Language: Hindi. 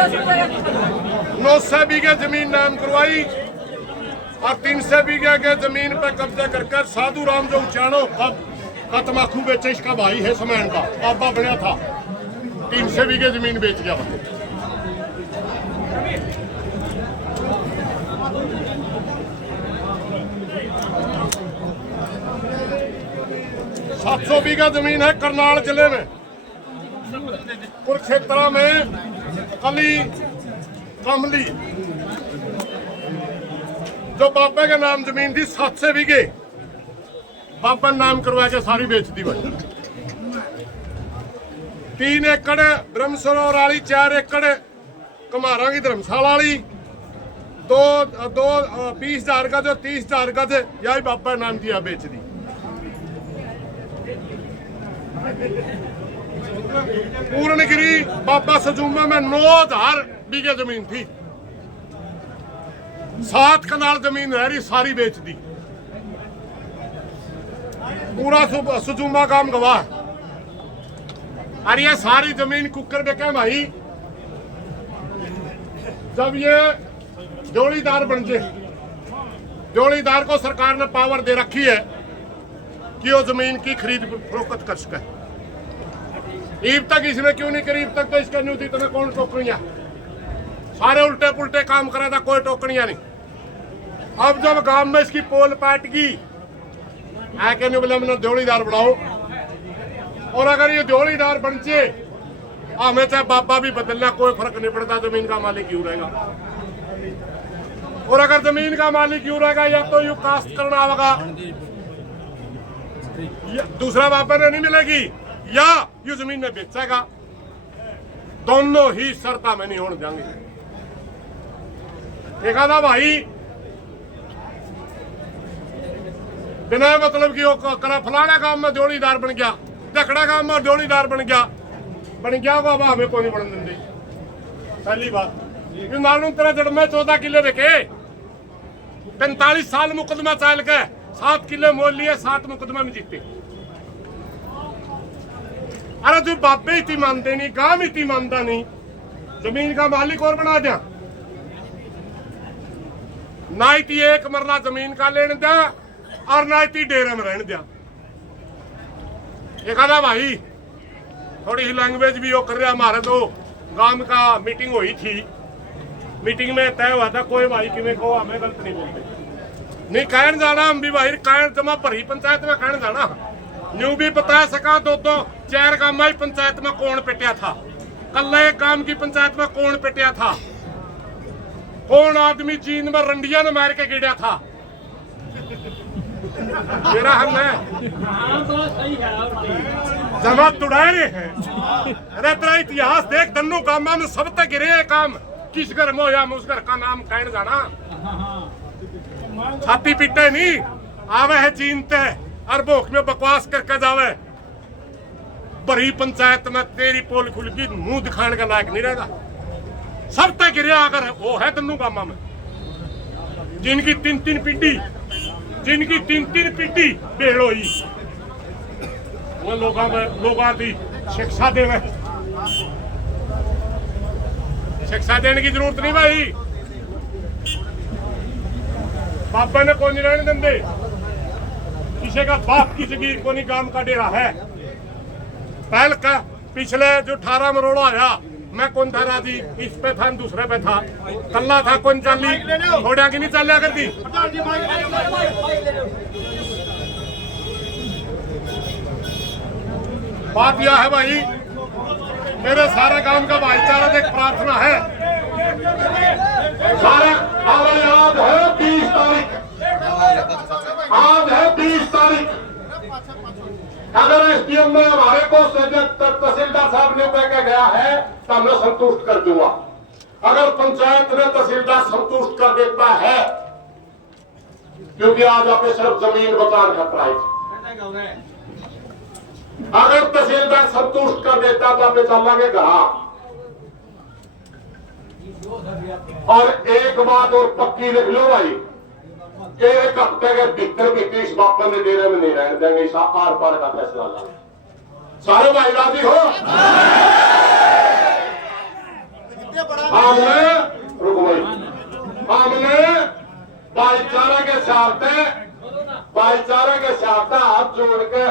900 बीघे जमीन नाम करवाई और 300 बीघे के जमीन पे कब्जा कर साधु राम जो उचानो का तमाकू बेचे, इसका भाई है समैन का बाबा बनया था, 300 बीघे जमीन बेच गया। 700 बीघा जमीन है करनाल जिले में, कुरुक्षेत्र में कली कमली जो बाबा के नाम जमीन थी 700 बीघे बाबा नाम करवा के सारी बेच दी भाई। 3 एकड़ ब्रह्म सरोवर वाली, 4 एकड़ कुम्हारा की धर्मशाला वाली, 20,000 गज जो 30,000 गज यही बाबा नाम दिया बेच दी। पूर्णगिरी बाबा सजूमा में 9,000 बीघे जमीन थी, 7 कनाल जमीन रही सारी बेच दी। पूरा सजूमा काम गवाह। और ये सारी जमीन कुकर बेके भाई जब ये जोड़ीदार बन जाए, जोड़ीदार को सरकार ने पावर दे रखी है कि वो जमीन की खरीद फरोख्त कर सके। ईब तक इसने क्यों नहीं करी? ईब तक तो इसके नहीं होती, तुम्हें कौन टोकरियां? सारे उल्टे पुल्टे काम करा था, कोई टोकरियां नहीं। अब जब गांव में इसकी पोल पाट गई, मैं कहने बोले हमने जोड़ीदार बनाओ, और अगर ये जोड़ीदार बन जाए हमें चाहे बाबा भी बदलना कोई फर्क नहीं पड़ता, जमीन का मालिक क्यों रहेगा। और अगर जमीन का मालिक क्यों रहेगा, या तो यू कास्ट करना होगा, दूसरा बाबा ने नहीं मिलेगी, या यू जमीन में बेचेगा। दोनों ही शर्ता में नहीं होने देंगे। देखा था भाई बिना मतलब कि वो करा फलाना काम में जोड़ीदार बन गया, दखड़ा काम में जोड़ीदार बन गया को अब हमें कोई नहीं बनने देंगे। पहली बात मालूम तेरा जड़ में 14 किले देखे, 45 साल मुकदमा चाल के 7 किले मोल लिए, 7 मुकदमा में जीते। अरे जो बाबे इतनी मानते नहीं, काम इतनी मानता नहीं, जमीन का मालिक और बना दिया। ना इतनी एक मरना जमीन का लेने दिया और ना इतनी डेरे में रहने दिया। एक आधा भाई थोड़ी ही लैंग्वेज भी वो कर रहा। हमारे तो गांव का मीटिंग हुई थी, मीटिंग में तय हुआ था कोई भाई कि को हमें गलत नहीं बोलते, नहीं कहने जाना। हम भी भाई कहने जमा भरी पंचायत में कहने जाना, न्यू भी बता सका। 2-4 गांव में पंचायत में कौन पिटिया था, कल एक गांव की पंचायत में कौन पिटिया था, कौन आदमी चीन में रंडिया ने मार के गिरा था, मेरा हम है जमा तुड़ा रहे हैं। अरे तेरा इतिहास देख, दन्नू गांव में सब तक गिरे काम, किस घर में होया उस घर का नाम कहने जाना। छाती पीटे नहीं आवे है चीन ते और भोख में बकवास करके जावे। बड़ी पंचायत में तेरी पोल खुल की मुंह दिखाने का लायक नहीं रहेगा। सब तक गिरे अगर वो है दन्नू गांव में, जिनकी 3-3 पीढ़ी, जिनकी 3-3 पीढ़ी भेड़ हुई, वो लोगों की शिक्षा देवे। शिक्षा देने की जरूरत नहीं भाई, बाबा ने कौन नहीं रहने देंगे। किसी का बाप की जगीर को नहीं काम का डेरा है। पहल का पिछले जो 18 मरोड़ा आया, मैं कौन था राजी, इस पे था दूसरे पे था, कल्ला था कौन चाली थोड़ा की नहीं चल कर दी। बात यह है भाई, मेरे सारे गांव का भाईचारा एक प्रार्थना है। सारे याद है 20 तारीख, आज है 20 तारीख। अगर एसडीएम में हमारे को तहसीलदार साहब ने कह के गया है तो मैं संतुष्ट कर दूंगा। अगर पंचायत ने तहसीलदार संतुष्ट कर देता है, क्योंकि आज आप सिर्फ जमीन बचाने का प्राइस, अगर तहसीलदार संतुष्ट कर देता तो आप चलेंगे घर। और एक बात और पक्की लिख लो भाई, 1 हफ्ते के भीतर भी 30 बापा ने डेरे में नहीं रहने देंगे। इस आर पार का फैसला ला। सारे भाई राजी हो? भाईचारा के साथ हाथ जोड़ के